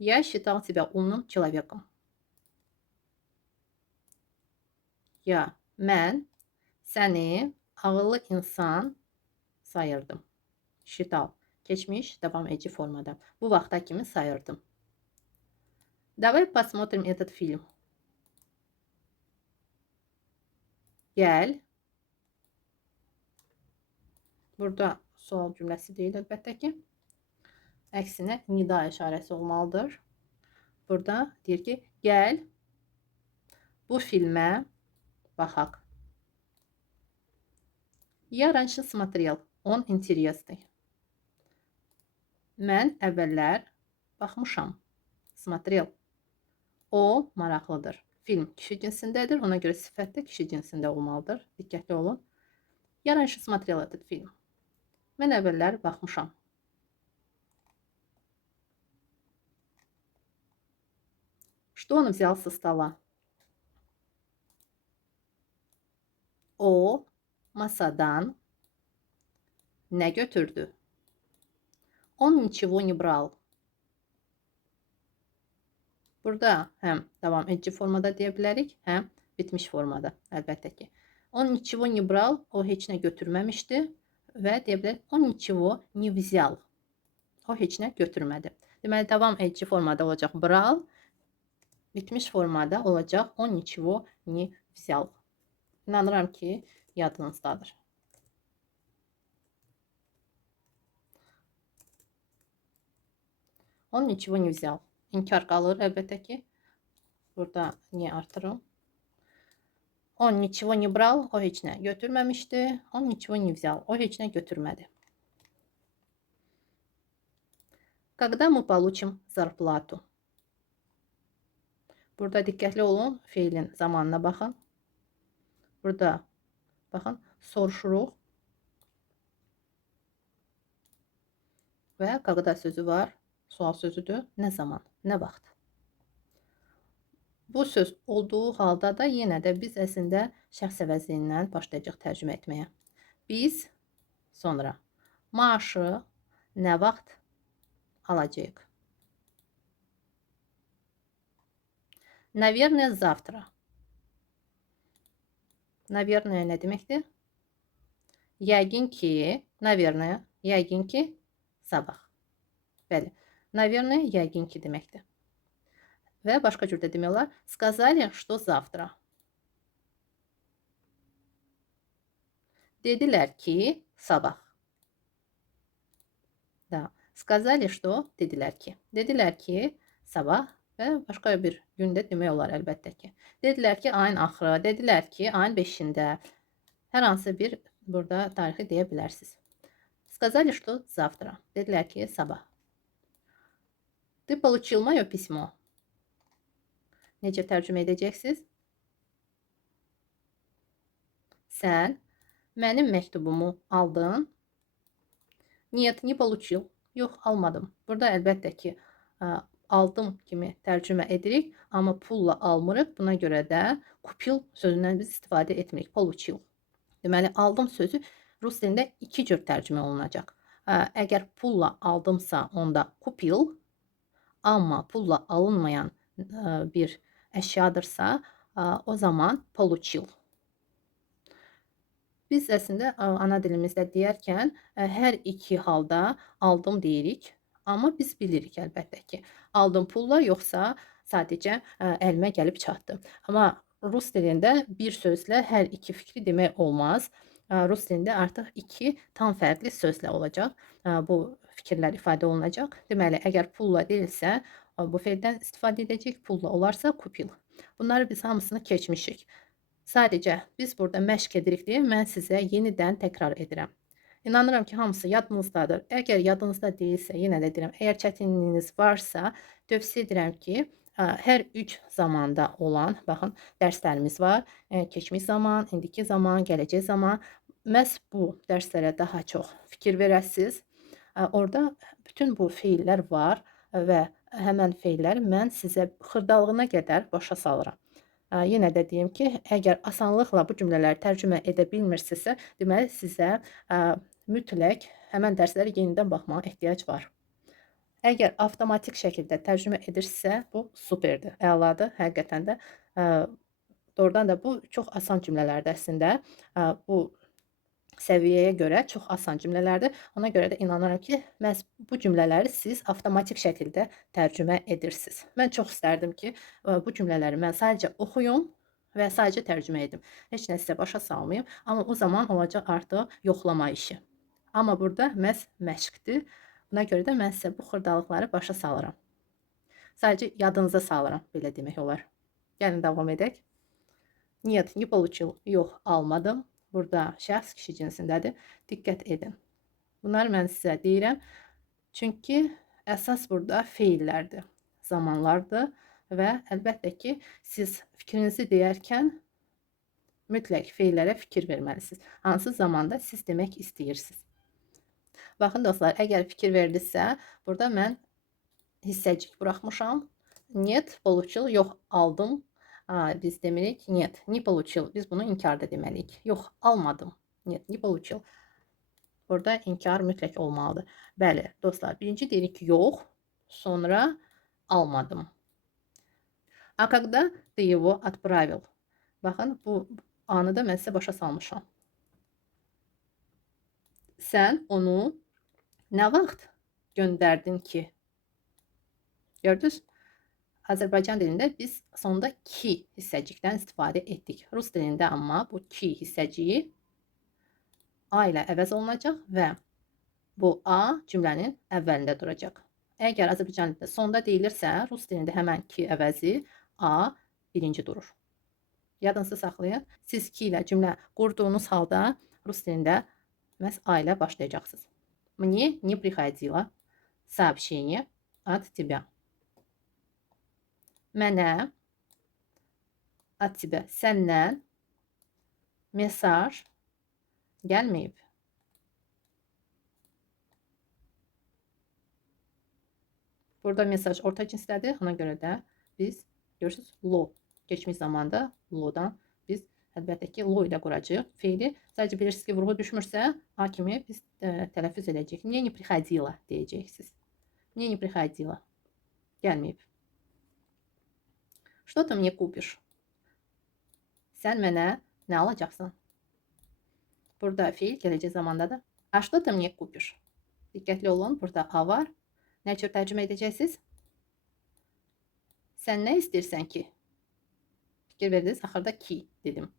Я считал себя умным человеком. Mən səni ağıllı insan sayırdım. Считал. Keçmiş, davam edici formada. Bu vaxta kimi sayırdım. Давай посмотрим этот фильм. Gəl. Burada sual cümləsi deyil əlbəttə ki. Əksinə nida işarəsi olmalıdır. Burada deyir ki, gəl bu filmə baxaq. Я раньше смотрел. Он интересный. Mən əvvəllər baxmışam. Смотрел. O maraqlıdır. Film kişi cinsindədir. Ona görə sifət də kişi cinsində olmalıdır. Diqqətli olun. Я раньше смотрел этот фильм. Mən əvvəllər baxmışam. Что он взял со стола? O masadan nə götürdü? Он ничего не брал. Burada həm davam edici formada deyə bilərik, həm bitmiş formada əlbəttə ki. Он ничего не брал, o heç nə götürməmişdi və deyə bilərik, он ничего не взял. O heç nə götürmədi. Deməli, davam edici formada olacaq брал, bitmiş formada olacaq он ничего не взял. İnanıram ki, yadınızdadır. Он ничего не взял. İnkar qalır əlbəttə ki. Burada niyə artırım? Он ничего не брал. O heç nə götürməmişdi. Он ничего не взял. O heç nə götürmədi. Когда мы получим зарплату? Burada diqqətli olun. Feilin zamanına baxın. Burada baxın. Soruşuruq. Və когда sözü var. Sual sözüdür. Nə zaman? Nə vaxt? Bu söz olduğu halda da yenə də biz əslində şəxs əvəzliyindən başlayacaq tərcümə etməyə. Biz sonra maaşı nə vaxt alacağıq? Наверное, завтра. Наверное nə deməkdir? Yəqin ki, наверное, yəqin ki, sabah. Bəli. Наверное, yəqin ki deməkdir. Və başqa cür də demək olar. Сказали, что завтра. Dedilər ki, sabah. Da. Сказали, что dedilər ki. Dedilər ki, sabah və başqa bir gündə demək olar əlbəttə ki. Dedilər ki, ayın axırı, dedilər ki, ayın 5-də. Hər hansı bir burada tarixi deyə bilərsiniz. Сказали, что завтра. Dedilər ki, sabah. Ты получил мое письмо. Necə tərcümə edəcəksiniz? Sən mənim məktubumu aldın? Нет, не получил. Yox, almadım. Burada əlbəttə ki, aldım kimi tərcümə edirik, amma pulla almırıq. Buna görə də kupil sözündən biz istifadə etmirik. Получил. Deməli, aldım sözü rus dilində iki cür tərcümə olunacaq. Əgər pulla aldımsa, onda kupil, amma pulla alınmayan bir əşyadırsa, o zaman получил. Biz əslində ana dilimizdə deyərkən hər iki halda aldım deyirik, amma biz bilirik əlbəttə ki, aldım pulla yoxsa sadəcə əlimə gəlib çatdı. Amma rus dilində bir sözlə hər iki fikri demək olmaz. Rus dilində artıq iki tam fərqli sözlə olacaq. Bu fikirlər ifadə olunacaq. Deməli, əgər pulla deyilsə, bu feildən istifadə edəcək, pulla olarsa kupil. Bunları biz hamısını keçmişik. Sadəcə biz burada məşq edirik deyə mən sizə yenidən təkrar edirəm. İnanıram ki, hamısı yadınızdadır. Əgər yadınızda deyilsə, yenə də deyirəm, əgər çətinliyiniz varsa, tövsiyə edirəm ki, hər üç zamanda olan, baxın, dərslərimiz var. Keçmiş zaman, indiki zaman, gələcək zaman. Məhz bu dərslərə daha çox fikir verəsiniz. Orada bütün bu feillər var və həmən feilləri mən sizə xırdalığına qədər başa salıram. Yenə də deyim ki, əgər asanlıqla bu cümlələri tərcümə edə bilmirsinizsə, deməli sizə mütləq həmən dərslərə yenidən baxmağa ehtiyac var. Əgər avtomatik şəkildə tərcümə edirsə, bu superdir, əladır. Həqiqətən də doğrudan da bu çox asan cümlələrdir əslində. Bu səviyyəyə görə çox asan cümlələrdir. Ona görə də inanıram ki, məhz bu cümlələri siz avtomatik şəkildə tərcümə edirsiniz. Mən çox istərdim ki, bu cümlələri mən sadəcə oxuyum və sadəcə tərcümə edim. Heç nə sizə başa salmayım, amma o zaman olacaq artıq yoxlama işi. Amma burada məhz məşqdir. Buna görə də mən sizə bu xırdalıqları başa salıram. Sadəcə yadınıza salıram, belə demək olar. Gəlin davam edək. Нет, не получил. Yox, almadım. Burada şəxs kişi cinsindədir. Diqqət edin. Bunları mən sizə deyirəm. Çünki əsas burada feillərdir, zamanlardır və əlbəttə ki, siz fikrinizi deyərkən mütləq feillərə fikir verməlisiniz. Hansı zamanda siz demək istəyirsiniz. Baxın dostlar, əgər fikir verdinizsə, burada mən hissəcik buraxmışam. Нет, получил, yox, aldım. Biz demirik, нет, не получил. Biz bunu inkarda deməliyik. Yox, almadım. Нет, не получил. Burada inkar mütləq olmalıdır. Bəli, dostlar, birinci deyirik yox, sonra almadım. А когда ты его отправил? Baxın, bu anı da mən sizə başa salmışam. Sən onu nə vaxt göndərdin ki? Gördünüz? Azərbaycan dilində biz sonda ki hissəcikdən istifadə etdik. Rus dilində amma bu ki hissəciyi a ilə əvəz olunacaq və bu a cümlənin əvvəlində duracaq. Əgər Azərbaycan dilində sonda deyilirsə, Rus dilində həmən ki əvəzi a birinci durur. Yadınızda saxlayın. Siz ki ilə cümlə qurduğunuz halda Rus dilində məhz a ilə başlayacaqsınız. Мне не приходило сообщение от тебя. Mənə at тебя səndən mesaj gəlməyib. Burada mesaj orta cinsdədir. Ona görə də biz görürsünüz lo. Keçmiş zamanda lodan biz əlbəttə ki lo ilə quracağıq. Feili sadəcə bilirsiniz ki vurğu düşmürsə a kimi biz tələffüz edəcəyik. Мне не приходило deyəcəksiniz. Мне не приходило. Gəlməyib. Что ты мне купишь? Sən mənə nə alacaqsan? Burada feil gələcək zamandadır. А что ты мне купишь? Diqqətli olun, burada a var. Nə üçün tərcümə edəcəksiniz? Sən nə istəyirsən ki? Fikir verdiniz, axırda ki dedim.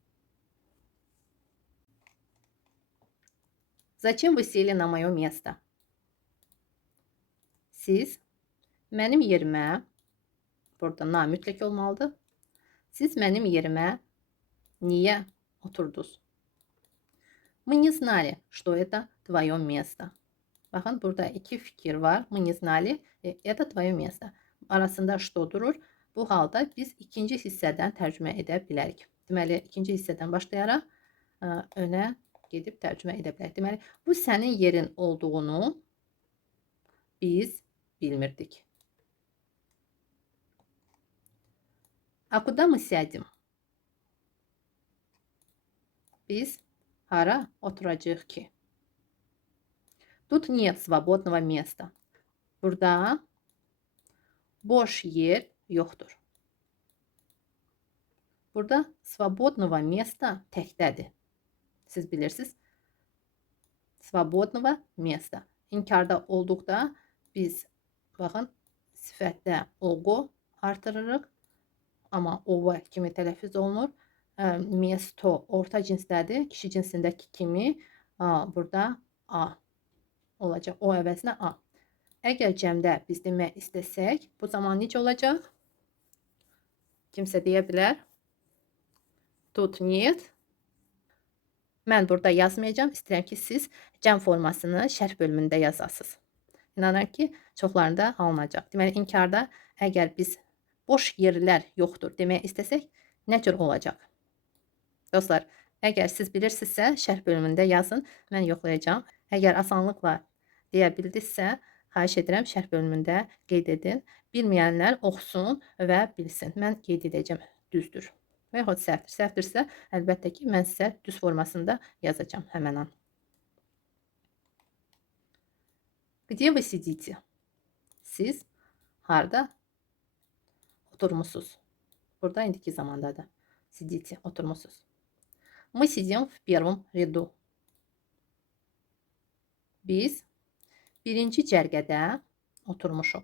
Зачем вы сели на мое место? Siz mənim yerimə, burada na mütləq olmalıdır. Siz mənim yerimə niyə oturdunuz? Мы не знали, что это твое место. Baxın, burada iki fikir var. Мы не знали, это твое место. Arasında что durur? Bu halda biz ikinci hissədən tərcümə edə bilərik. Deməli, ikinci hissədən başlayaraq önə gedib tərcümə edə bilərik. Deməli, bu sənin yerin olduğunu biz bilmirdik. А куда мы сядем? Biz hara oturacağıq ki? Тут нет свободного места. Burada boş yer yoxdur. Burada свободного места təkdədir. Siz bilirsiniz. Свободного места. İnkarda olduqda biz baxın sifətdə olğu artırırıq. Amma ova kimi tələffüz olunur. Mesto orta cinsdədir. Kişi cinsindəki kimi burada a olacaq. O əvəzinə a. Əgər cəmdə biz demək istəsək, bu zaman necə olacaq? Kimsə deyə bilər? Тут нет. Mən burada yazmayacağım. İstəyirəm ki, siz cəm formasını şərh bölümündə yazasınız. İnanıram ki, çoxlarında alınacaq. Deməli, inkarda əgər biz boş yerlər yoxdur demək istəsək, nə cür olacaq? Dostlar, əgər siz bilirsinizsə, şərh bölümündə yazın, mən yoxlayacağım. Əgər asanlıqla deyə bildinizsə, xahiş edirəm, şərh bölümündə qeyd edin. Bilməyənlər oxusun və bilsin. Mən qeyd edəcəm, düzdür. Və yaxud səhvdir. Səhvdirsə, əlbəttə ki, mən sizə düz formasında yazacağım həmən an. Где вы сидите? Siz harda oturmuşsunuz? Burada indiki zamandadır. Сидите, oturmuşsunuz. Мы сидим в первом ряду. Biz birinci cərgədə oturmuşuq.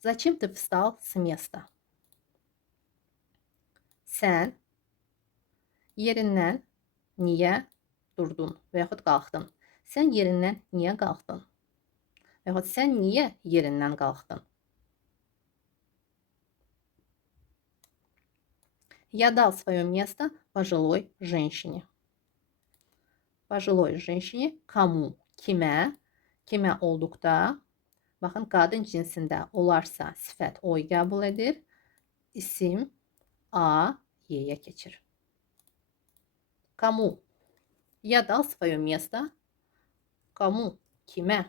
Зачем ты встал с места? Sən yerindən niyə durdun və yaxud qalxdın? Sən yerindən niyə qalxdın? Və yaxud sən niyə yerindən qalxdın? Я дал свое место пожилой женщине. Пожилой женщине кому? Kimə? Kimə olduqda, baxın, qadın cinsində olarsa sifət oy qəbul edir. İsim a, y'yə keçir. Кому? Я дал свое место. Кому? Kimə?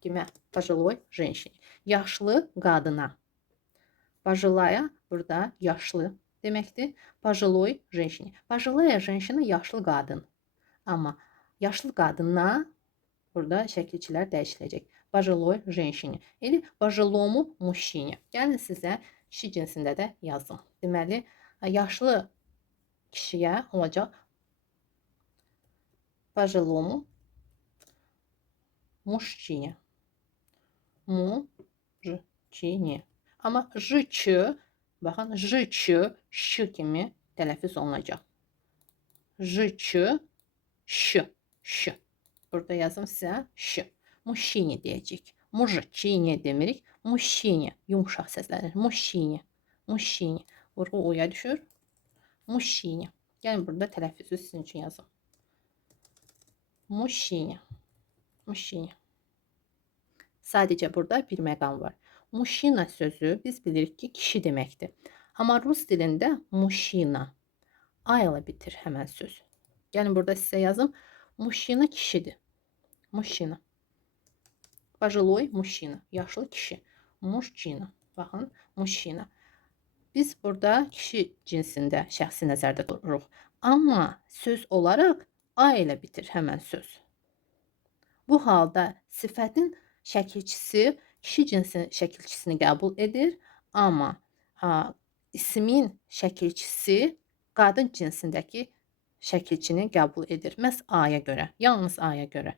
Kimə? Пожилой женщине. Yaşlı qadına. Пожилая burada yaşlı deməkdir. Пожилой женщине. Пожилая женщина yaşlı qadın. Amma yaşlı qadına burada şəkilçilər dəyişiləcək. Пожилой женщине. Или пожилому мужчине. Yəni sizə kişi cinsində də yazın. Deməli, yaşlı kişiyə olacaq пожилому мужчине. Mujcini. Amma j-ç, baxın, j-ç, ş kimi tələffüz olunacaq. J-ç, ş, ş. Burada yazım sizə ş. Mujcini deyəcək. Mujcini demirik. Mujcini. Yumuşaq səslənir. Mujcini. Mujcini. Vurğu o'ya düşür. Mujcini. Yəni burada tələffüzü sizin üçün yazım. Mujcini. Mujcini. Sadəcə burada bir məqam var. Muşina sözü biz bilirik ki, kişi deməkdir. Amma rus dilində muşina a ilə bitir həmən söz. Yəni burada sizə yazım. Muşina kişidir. Muşina. Пожилой muşina. Yaşlı kişi. Muşcina. Baxın, muşina. Biz burada kişi cinsində şəxsi nəzərdə tuturuq. Amma söz olaraq a ilə bitir həmən söz. Bu halda sifətin şəkilçisi kişi cinsi şəkilçisini qəbul edir, amma ismin şəkilçisi qadın cinsindəki şəkilçini qəbul edir. Məhz a-ya görə, yalnız a-ya görə.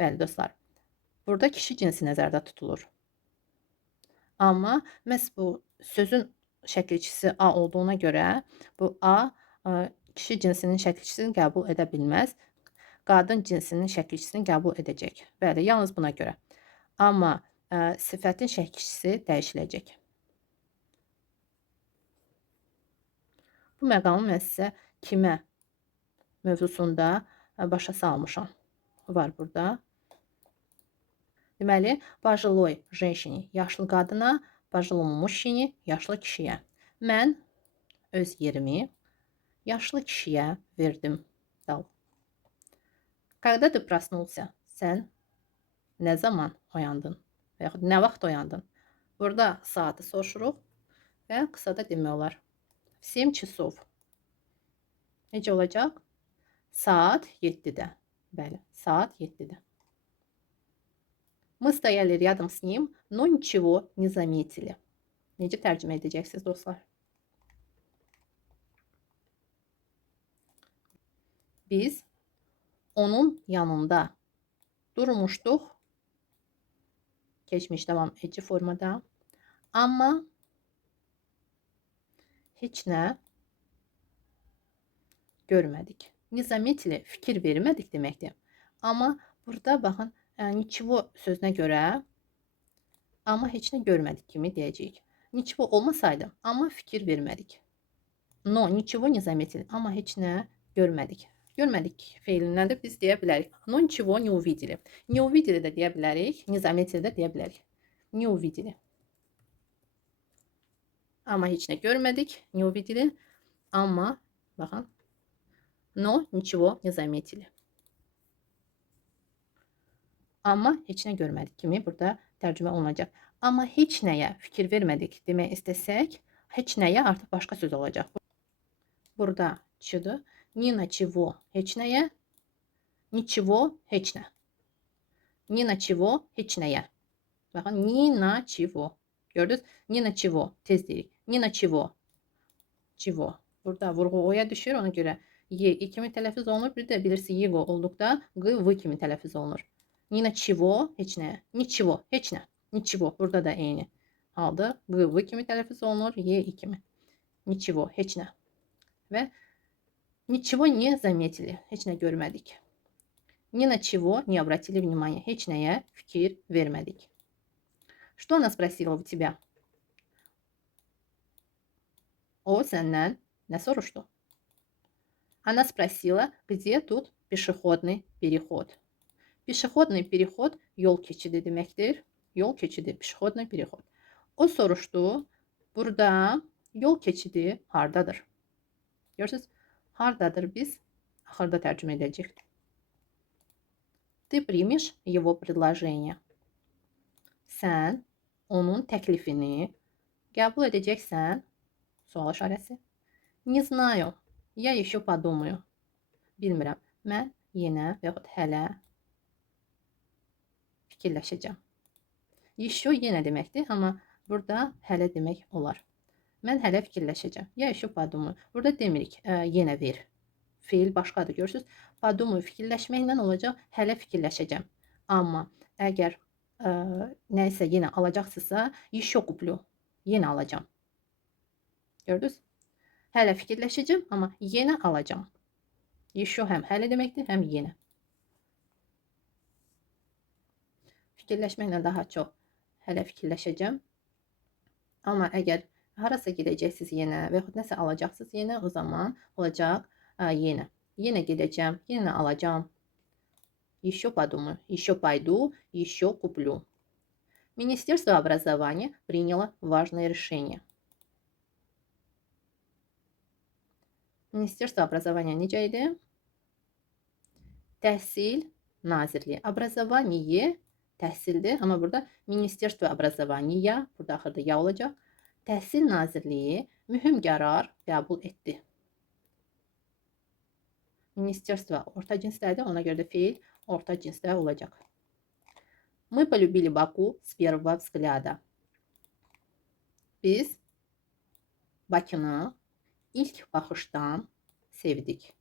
Bəli dostlar, burada kişi cinsi nəzərdə tutulur. Amma məhz bu sözün şəkilçisi a olduğuna görə bu a kişi cinsinin şəkilçisini qəbul edə bilməz. Qadın cinsinin şəkilçisini qəbul edəcək. Bəli, yalnız buna görə. Amma sifətin şəkilçisi dəyişiləcək. Bu məqamı mən sizə kimə mövzusunda başa salmışam. Var burada. Deməli, пожилой женщине, yaşlı qadına, пожилому мужчине, yaşlı kişiyə. Mən öz yerimi yaşlı kişiyə verdim. Dal. Когда ты проснулся? Sən nə zaman oyandın? Və yaxud nə vaxt oyandın? Burada saatı soruşuruq və qısa da demək olar. 7 часов. Necə olacaq? Saat 7-də. Bəli, saat 7-də. Мы стояли рядом с ним, но ничего не заметили. Necə tərcümə edəcəksiniz dostlar? Biz onun yanında durmuşduq. Keçmiş devam edici formada. Amma heç nə görmədik. Nizametili fikir vermədik deməkdir. Amma burada baxın, niçivo sözünə görə amma heç nə görmədik kimi deyəcəyik. Niçivo olmasaydı, amma fikir vermədik. No, niçivo не заметили, amma heç nə görmədik. Görmədik feilindən də biz deyə bilərik. No, niçivo не увидели. Не увидели də deyə bilərik, не заметили də deyə bilərik. Не увидели. Amma heç nə görmədik, не увидели. Amma baxın, no, niçivo не заметили. Amma heç nə görmədik kimi burada tərcümə olunacaq. Amma heç nəyə fikir vermədik demək istəsək, heç nəyə artıq başqa söz olacaq. Burada çıdır. Ни на чего heç nəyə. Nичего, heç nə. Ни на чего, heç nəyə. Baxın, ни на чего. Gördünüz? Ни на чего. Tez deyirik. Ни на чего. Çivo. Burada vurğu o'ya düşür. Ona görə y kimi tələffüz olunur. Bir də bilirsiniz yivo olduqda q v kimi tələffüz olunur. Ni na çivo heç nə. Niçivo heç nə. Niçivo. Burada da eyni halda q v kimi tələffüz olunur. Y kimi. Niçivo heç nə. Və niçivo не заметили. Heç nə görmədik. Ни на чего не обратили внимания. Heç nəyə fikir vermədik. Что она спросила у тебя? O səndən nə soruşdu? Она sпросила, где тут пешеходный переход. Пешеходный перехod yol keçidi deməkdir. Yol keçidi, pişeходный переход. O soruşdu, burada yol keçidi hardadır? Görürsünüz, hardadır biz axırda tərcümə edəcəyik. Ты примешь его предложение. Sən onun təklifini qəbul edəcəksən? Sual işarəsi. Не знаю. Я еще подумаю. Bilmirəm. Mən yenə və yaxud hələ fikirləşəcəm. Еще yenə deməkdir, amma burada hələ demək olar. Mən hələ fikirləşəcəm. Ya еще подумаю. Burada demirik, yenə ver. Feil başqadır. Görürsünüz? Подумаю fikirləşməklə olacaq, hələ fikirləşəcəm. Amma əgər nəyisə yenə alacaqsınızsa, еще kuplю. Yenə alacağım. Gördünüz? Hələ fikirləşəcəm, amma yenə alacağım. Еще həm hələ deməkdir, həm yenə. Fikirləşməklə daha çox hələ fikirləşəcəm. Amma əgər harasa gedəcəksiniz yenə və yaxud nəsə alacaqsınız yenə, o zaman olacaq yenə. Yenə gedəcəm, yenə alacağım. Еще подумаю, еще пойду, еще куплю. Министерство образования приняло важное решение. Ministerstvo образования necə idi? Təhsil Nazirliyi. Образование təhsildir, amma burada Ministerstvo образования, burada axırda ya olacaq. Təhsil Nazirliyi mühüm qərar qəbul etdi. Ministerstvo orta cinsdədir, ona görə də feil orta cinsdə olacaq. Мы полюбили Баку с первого взгляда. Biz Bakını ilk baxışdan sevdik.